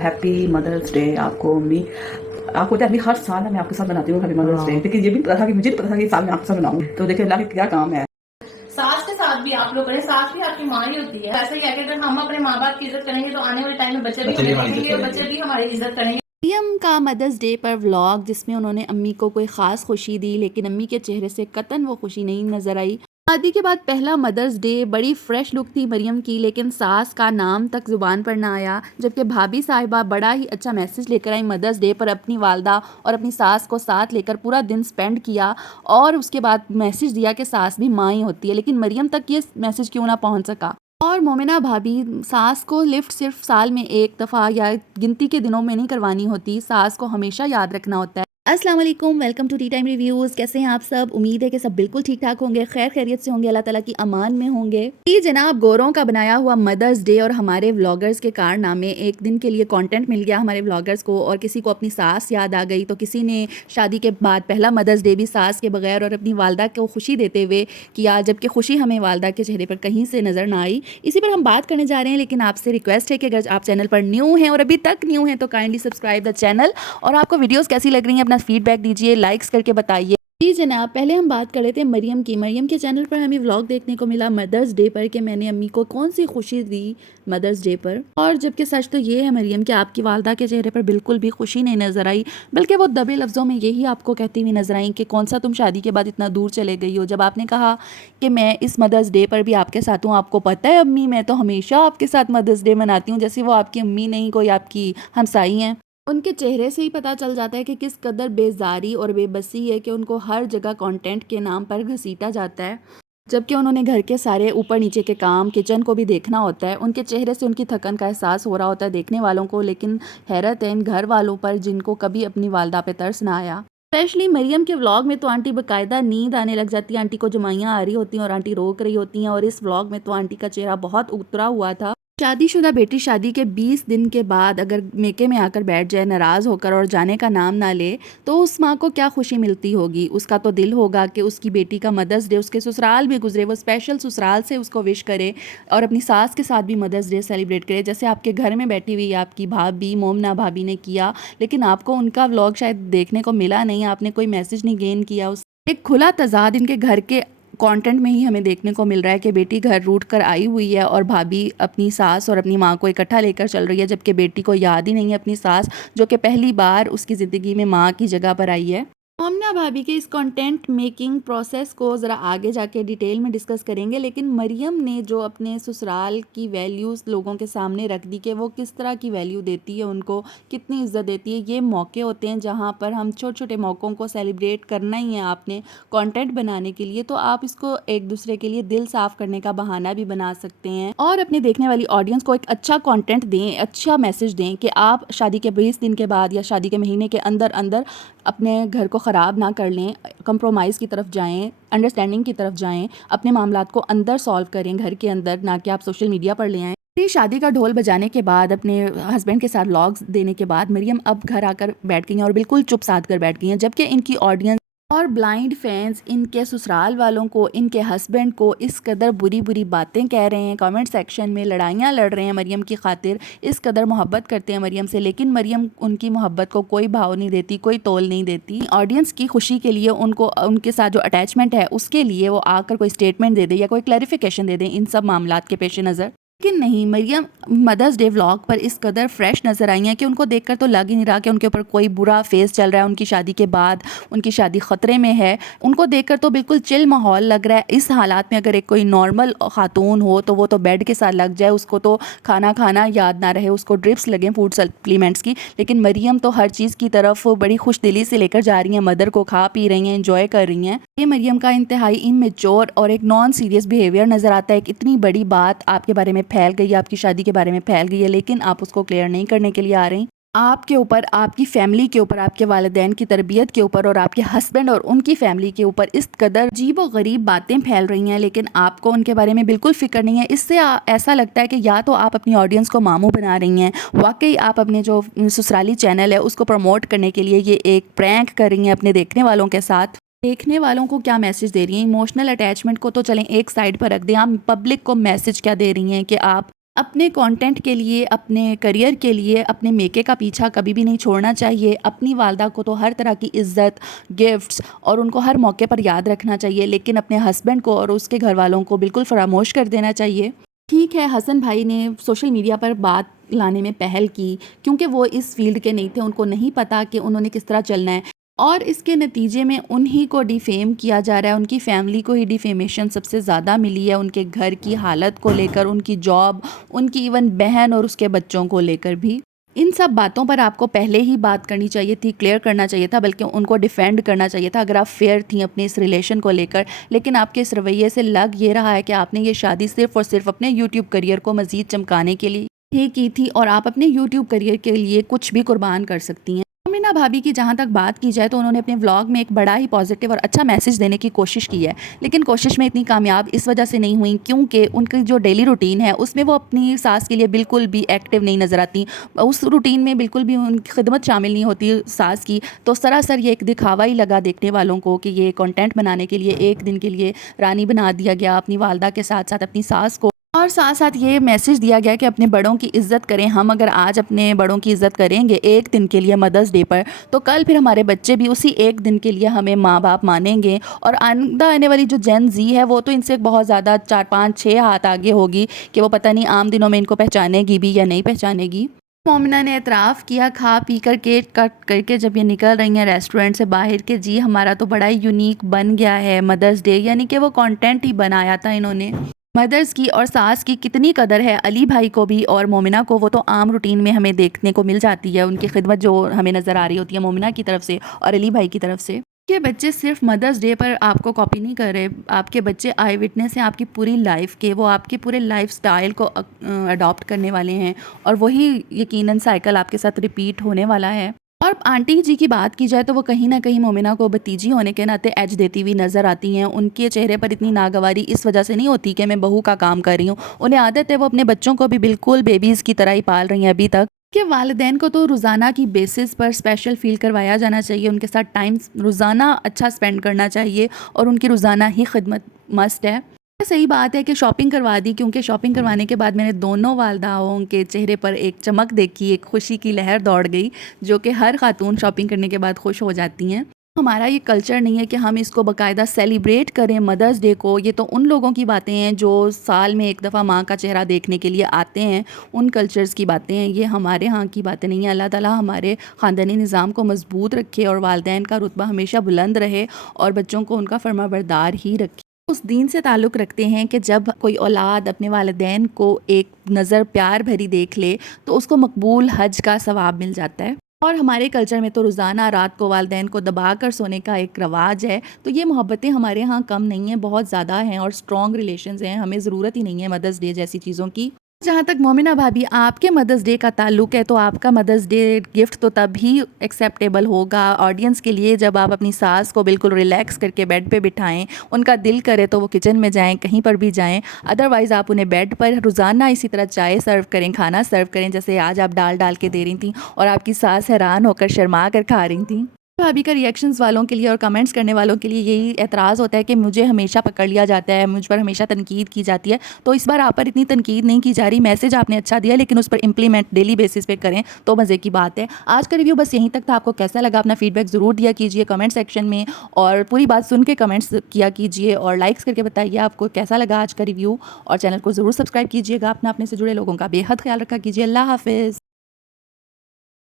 Happy mother's day आपको अम्मी। आपको पता है अम्मी, हर साल ना मैं आपके साथ बनाती हूँ हैप्पी मदर्स डे, लेकिन ये भी पता था कि मुझे भी पता था कि इस साल मैं आपके साथ बनाऊँ, तो देखिए अल्लाह के क्या काम है। सास के साथ भी आप लोग करें, सास भी आपकी माँ ही होती है। ऐसे क्या कहते हैं, हम अपने माँ बाप की इज्जत करेंगे तो आने वाले टाइम में बच्चे भी हमें देखेंगे और बच्चे भी हमारी इज्जत करेंगे। मरियम का मदर्स डे पर व्लॉग जिसमें उन्होंने अम्मी को कोई ख़ास खुशी दी, लेकिन अम्मी के चेहरे से कतन वो खुशी नहीं नज़र आई। शादी के बाद पहला मदर्स डे, बड़ी फ्रेश लुक थी मरियम की, लेकिन सास का नाम तक ज़ुबान पर ना आया। जबकि भाभी साहिबा बड़ा ही अच्छा मैसेज लेकर आई मदर्स डे पर, अपनी वालदा और अपनी सास को साथ लेकर पूरा दिन स्पेंड किया और उसके बाद मैसेज दिया कि सास भी माँ ही होती है। लेकिन मरियम तक ये मैसेज क्यों ना पहुँच सका। और मोमिना भाभी, सास को लिफ्ट सिर्फ साल में एक दफ़ा या गिनती के दिनों में नहीं करवानी होती, सास को हमेशा याद रखना होता है। अस्सलाम वालेकुम, welcome to tea time reviews. कैसे हैं आप सब? उम्मीद है कि सब बिल्कुल ठीक ठाक होंगे, खैर खैरियत से होंगे, अल्लाह ताला की अमान में होंगे। ये जनाब गोरों का बनाया हुआ मदर्स डे और हमारे व्लॉगर्स के कारनामे, एक दिन के लिए कंटेंट मिल गया हमारे व्लॉगर्स को, और किसी को अपनी सास याद आ गई, तो किसी ने शादी के बाद पहला मदर्स डे भी सास के बगैर और अपनी वालदा को खुशी देते हुए किया, जबकि खुशी हमें वालदा के चेहरे पर कहीं से नज़र ना आई। इसी पर हम बात करने जा रहे हैं, लेकिन आपसे रिक्वेस्ट है कि अगर आप चैनल पर न्यू हैं और अभी तक न्यू हैं तो काइंडली सब्सक्राइब द चैनल, और आपको वीडियोस कैसी लग रही हैं अपना फीडबैक दीजिए, लाइक्स करके बताइए। जी जनाब, पहले हम बात कर लेते हैं मरियम की। मरियम के चैनल पर हमें व्लॉग देखने को मिला मदर्स डे पर कि मैंने अम्मी को कौन सी खुशी दी मदर्स डे पर, और जबकि सच तो ये है मरियम कि आपकी वालदा के चेहरे पर बिल्कुल भी खुशी नहीं नज़र आई, बल्कि वो दबे लफ्ज़ों में यही आपको कहती हुई नज़र आई कि कौन सा तुम शादी के बाद इतना दूर चले गई हो। जब आपने कहा कि मैं इस मदर्स डे पर भी आपके साथ हूँ, आपको पता है अम्मी मैं तो हमेशा आपके साथ मदर्स डे मनाती हूँ, जैसे वो आपकी अम्मी नहीं कोई आपकी हमसाई हैं। उनके चेहरे से ही पता चल जाता है कि किस कदर बेजारी और बेबसी है कि उनको हर जगह कंटेंट के नाम पर घसीटा जाता है, जबकि उन्होंने घर के सारे ऊपर नीचे के काम, किचन को भी देखना होता है। उनके चेहरे से उनकी थकन का एहसास हो रहा होता है देखने वालों को, लेकिन हैरत है इन घर वालों पर जिनको कभी अपनी वालदा पे तरस ना आया। स्पेशली मरियम के व्लॉग में तो आंटी बकायदा नींद आने लग जाती है, आंटी को जमाइयाँ आ रही होती हैं और आंटी रोक रही होती हैं, और इस व्लॉग में तो आंटी का चेहरा बहुत उतरा हुआ था। शादीशुदा बेटी शादी के 20 दिन के बाद अगर मेके में आकर बैठ जाए नाराज़ होकर और जाने का नाम ना ले, तो उस माँ को क्या खुशी मिलती होगी। उसका तो दिल होगा कि उसकी बेटी का मदर्स डे उसके ससुराल में गुजरे, वो स्पेशल ससुराल से उसको विश करे और अपनी सास के साथ भी मदर्स डे सेलिब्रेट करे, जैसे आपके घर में बैठी हुई आपकी भाभी मोमना भाभी ने किया। लेकिन आपको उनका व्लॉग शायद देखने को मिला नहीं, आपने कोई मैसेज नहीं गेन किया। उस एक खुला तजाद इनके घर के कंटेंट में ही हमें देखने को मिल रहा है कि बेटी घर रूठ कर आई हुई है और भाभी अपनी सास और अपनी माँ को इकट्ठा लेकर चल रही है, जबकि बेटी को याद ही नहीं है अपनी सास, जो कि पहली बार उसकी ज़िंदगी में माँ की जगह पर आई है। मोमना भाभी के इस कंटेंट मेकिंग प्रोसेस को ज़रा आगे जाके डिटेल में डिस्कस करेंगे, लेकिन मरियम ने जो अपने ससुराल की वैल्यूज़ लोगों के सामने रख दी कि वो किस तरह की वैल्यू देती है, उनको कितनी इज्जत देती है। ये मौके होते हैं जहाँ पर हम छोटे छोटे मौक़ों को सेलिब्रेट करना ही है आपने कंटेंट बनाने के लिए, तो आप इसको एक दूसरे के लिए दिल साफ़ करने का बहाना भी बना सकते हैं और अपने देखने वाली ऑडियंस को एक अच्छा कंटेंट दें, अच्छा मैसेज दें कि आप शादी के 20 दिन के बाद या शादी के महीने के अंदर अंदर अपने घर को ख़राब ना कर लें, कंप्रोमाइज़ की तरफ जाएं, अंडरस्टैंडिंग की तरफ जाएं, अपने मामलात को अंदर सॉल्व करें घर के अंदर, ना कि आप सोशल मीडिया पर ले आएं। शादी का ढोल बजाने के बाद, अपने हस्बैंड के साथ व्लॉग्स देने के बाद मरियम अब घर आकर बैठ गई हैं और बिल्कुल चुप साध कर बैठ गई हैं, जबकि इनकी ऑडियंस और ब्लाइंड फैंस इनके ससुराल वालों को, इनके हस्बैंड को इस कदर बुरी बुरी बातें कह रहे हैं, कमेंट सेक्शन में लड़ाइयाँ लड़ रहे हैं मरियम की खातिर, इस कदर मोहब्बत करते हैं मरियम से, लेकिन मरियम उनकी मोहब्बत को कोई भाव नहीं देती, कोई तोल नहीं देती। ऑडियंस की खुशी के लिए, उनको उनके साथ जो अटैचमेंट है उसके लिए वो आकर कोई स्टेटमेंट दे दे या कोई क्लैरिफिकेशन दे दें इन सब मामलात के पेश नज़र। लेकिन नहीं, मरियम मदर्स डे व्लॉग पर इस कदर फ्रेश नज़र आई हैं कि उनको देखकर तो लग ही नहीं रहा कि उनके ऊपर कोई बुरा फेस चल रहा है। उनकी शादी के बाद उनकी शादी ख़तरे में है, उनको देखकर तो बिल्कुल चिल माहौल लग रहा है। इस हालात में अगर एक कोई नॉर्मल खातून हो तो वो तो बेड के साथ लग जाए, उसको तो खाना खाना याद ना रहे, उसको ड्रिप्स लगें फूड सप्लीमेंट्स की, लेकिन मरियम तो हर चीज़ की तरफ बड़ी खुश दिली से लेकर जा रही हैं, मदर को खा पी रही हैं, इंजॉय कर रही हैं। ये मरियम का इंतहाई इमेच्योर और एक नॉन सीरियस बिहेवियर नज़र आता है। एक इतनी बड़ी बात आपके बारे में फैल गई है, आपकी शादी के बारे में फैल गई है, लेकिन आप उसको क्लियर नहीं करने के लिए आ रही। आपके ऊपर, आपकी फैमिली के ऊपर, आपके वालिदैन की तरबियत के ऊपर और आपके हस्बैंड और उनकी फैमिली के ऊपर इस कदर अजीब और गरीब बातें फैल रही हैं, लेकिन आपको उनके बारे में बिल्कुल फ़िक्र नहीं है। इससे ऐसा लगता है कि या तो आप अपनी ऑडियंस को मामू बना रही हैं, वाकई आप अपने जो ससुराली चैनल है उसको प्रमोट करने के लिए ये एक प्रैंक कर रही हैं अपने देखने वालों के साथ। देखने वालों को क्या मैसेज दे रही हैं? इमोशनल अटैचमेंट को तो चलें एक साइड पर रख दें, आप पब्लिक को मैसेज क्या दे रही हैं कि आप اپنے کانٹینٹ کے لیے، اپنے کریئر کے لیے اپنے میکے کا پیچھا کبھی بھی نہیں چھوڑنا چاہیے. اپنی والدہ کو تو ہر طرح کی عزت، گفٹس اور ان کو ہر موقع پر یاد رکھنا چاہیے، لیکن اپنے ہسبینڈ کو اور اس کے گھر والوں کو بالکل فراموش کر دینا چاہیے. ٹھیک ہے، حسن بھائی نے سوشل میڈیا پر بات لانے میں پہل کی کیونکہ وہ اس فیلڈ کے نہیں تھے، ان کو نہیں پتا کہ انہوں نے کس طرح چلنا ہے، اور اس کے نتیجے میں انہی کو ڈیفیم کیا جا رہا ہے. ان کی فیملی کو ہی ڈیفیمیشن سب سے زیادہ ملی ہے، ان کے گھر کی حالت کو لے کر، ان کی جاب، ان کی ایون بہن اور اس کے بچوں کو لے کر بھی. ان سب باتوں پر آپ کو پہلے ہی بات کرنی چاہیے تھی، کلیئر کرنا چاہیے تھا، بلکہ ان کو ڈیفینڈ کرنا چاہیے تھا اگر آپ فیئر تھیں اپنے اس ریلیشن کو لے کر. لیکن آپ کے اس رویے سے لگ یہ رہا ہے کہ آپ نے یہ شادی صرف اور صرف اپنے یوٹیوب کریئر کو مزید چمکانے کے لیے ہی کی تھی، اور آپ اپنے یوٹیوب کریئر کے لیے کچھ بھی قربان کر سکتی ہیں. مومنہ بھابی کی جہاں تک بات کی جائے تو انہوں نے اپنے ولاگ میں ایک بڑا ہی پازیٹیو اور اچھا میسج دینے کی کوشش کی ہے، لیکن کوشش میں اتنی کامیاب اس وجہ سے نہیں ہوئیں کیونکہ ان کی جو ڈیلی روٹین ہے اس میں وہ اپنی ساس کے لیے بالکل بھی ایکٹیو نہیں نظر آتی. اس روٹین میں بالکل بھی ان کی خدمت شامل نہیں ہوتی ساس کی. تو سراسر یہ ایک دکھاوا ہی لگا دیکھنے والوں کو کہ یہ کنٹینٹ بنانے کے لیے ایک دن کے لیے رانی بنا دیا گیا اپنی والدہ کے ساتھ ساتھ اپنی ساس کو، اور ساتھ ساتھ یہ میسج دیا گیا کہ اپنے بڑوں کی عزت کریں. ہم اگر آج اپنے بڑوں کی عزت کریں گے ایک دن کے لیے مدرس ڈے پر، تو کل پھر ہمارے بچے بھی اسی ایک دن کے لیے ہمیں ماں باپ مانیں گے، اور آئندہ آنے والی جو جین زی ہے وہ تو ان سے بہت زیادہ 4 5 6 ہاتھ آگے ہوگی کہ وہ پتہ نہیں عام دنوں میں ان کو پہچانے گی بھی یا نہیں پہچانے گی. مومنہ نے اعتراف کیا کھا پی کر کیک کٹ کر کے جب یہ نکل رہی ہیں ریسٹورنٹ سے باہر کہ جی ہمارا تو بڑا ہی یونیک بن گیا ہے مدرس ڈے، یعنی کہ وہ کانٹینٹ ہی بنایا تھا انہوں نے. مدرس کی اور ساس کی کتنی قدر ہے علی بھائی کو بھی اور مومنہ کو، وہ تو عام روٹین میں ہمیں دیکھنے کو مل جاتی ہے، ان کی خدمت جو ہمیں نظر آ رہی ہوتی ہے مومنہ کی طرف سے اور علی بھائی کی طرف سے. کہ بچے صرف مدرس ڈے پر آپ کو کاپی نہیں کر رہے، آپ کے بچے آئی وٹنس ہیں آپ کی پوری لائف کے، وہ آپ کے پورے لائف سٹائل کو اڈاپٹ کرنے والے ہیں، اور وہی یقیناً سائیکل آپ کے ساتھ ریپیٹ ہونے والا ہے. اور آنٹی جی کی بات کی جائے تو وہ کہیں نہ کہیں مومنہ کو بھتیجی ہونے کے ناطے ایج دیتی ہوئی نظر آتی ہیں. ان کے چہرے پر اتنی ناگواری اس وجہ سے نہیں ہوتی کہ میں بہو کا کام کر رہی ہوں، انہیں عادت ہے وہ اپنے بچوں کو بھی بالکل بیبیز کی طرح ہی پال رہی ہیں ابھی تک. کہ والدین کو تو روزانہ کی بیسس پر اسپیشل فیل کروایا جانا چاہیے، ان کے ساتھ ٹائم روزانہ اچھا سپینڈ کرنا چاہیے، اور ان کی روزانہ ہی خدمت مسٹ ہے. صحیح بات ہے کہ شاپنگ کروا دی، کیونکہ شاپنگ کروانے کے بعد میں نے دونوں والداؤں کے چہرے پر ایک چمک دیکھی، ایک خوشی کی لہر دوڑ گئی جو کہ ہر خاتون شاپنگ کرنے کے بعد خوش ہو جاتی ہیں. ہمارا یہ کلچر نہیں ہے کہ ہم اس کو باقاعدہ سیلیبریٹ کریں مدرس ڈے کو، یہ تو ان لوگوں کی باتیں ہیں جو سال میں ایک دفعہ ماں کا چہرہ دیکھنے کے لیے آتے ہیں، ان کلچرز کی باتیں ہیں، یہ ہمارے ہاں کی باتیں نہیں ہیں. اللہ تعالیٰ ہمارے خاندانی نظام کو مضبوط رکھے اور والدین کا رتبہ ہمیشہ بلند رہے اور بچوں کو ان کا فرما بردار ہی رکھے. اس دین سے تعلق رکھتے ہیں کہ جب کوئی اولاد اپنے والدین کو ایک نظر پیار بھری دیکھ لے تو اس کو مقبول حج کا ثواب مل جاتا ہے. اور ہمارے کلچر میں تو روزانہ رات کو والدین کو دبا کر سونے کا ایک رواج ہے، تو یہ محبتیں ہمارے ہاں کم نہیں ہیں، بہت زیادہ ہیں اور اسٹرانگ ریلیشنز ہیں. ہمیں ضرورت ہی نہیں ہے مدرس ڈے جیسی چیزوں کی. جہاں تک مومنہ بھابی آپ کے مدرس ڈے کا تعلق ہے تو آپ کا مدرس ڈے گفٹ تو تب ہی ایکسیپٹیبل ہوگا آڈینس کے لیے جب آپ اپنی ساس کو بالکل ریلیکس کر کے بیڈ پہ بٹھائیں، ان کا دل کرے تو وہ کچن میں جائیں، کہیں پر بھی جائیں، ادروائز آپ انہیں بیڈ پر روزانہ اسی طرح چائے سرو کریں، کھانا سرو کریں جیسے آج آپ ڈال کے دے رہی تھیں اور آپ کی ساس حیران ہو کر شرما کر کھا رہی تھیں. بھابی کا ریئیکشنز والوں کے لیے اور کمنٹس کرنے والوں کے لیے یہی اعتراض ہوتا ہے کہ مجھے ہمیشہ پکڑ لیا جاتا ہے، مجھ پر ہمیشہ تنقید کی جاتی ہے. تو اس بار آپ پر اتنی تنقید نہیں کی جا رہی، میسج آپ نے اچھا دیا لیکن اس پر امپلیمنٹ ڈیلی بیسس پہ کریں تو مزے کی بات ہے. آج کا ریویو بس یہیں تک تھا. آپ کو کیسا لگا اپنا فیڈ بیک ضرور دیا کیجیے کمنٹ سیکشن میں، اور پوری بات سن کے کمنٹس کیا کیجیے اور لائکس کر کے بتائیے آپ کو کیسا لگا آج کا ریویو، اور چینل کو ضرور سبسکرائب کیجیے گا. اپنے سے جڑے لوگوں کا بے حد خیال رکھا کیجیے. اللہ حافظ.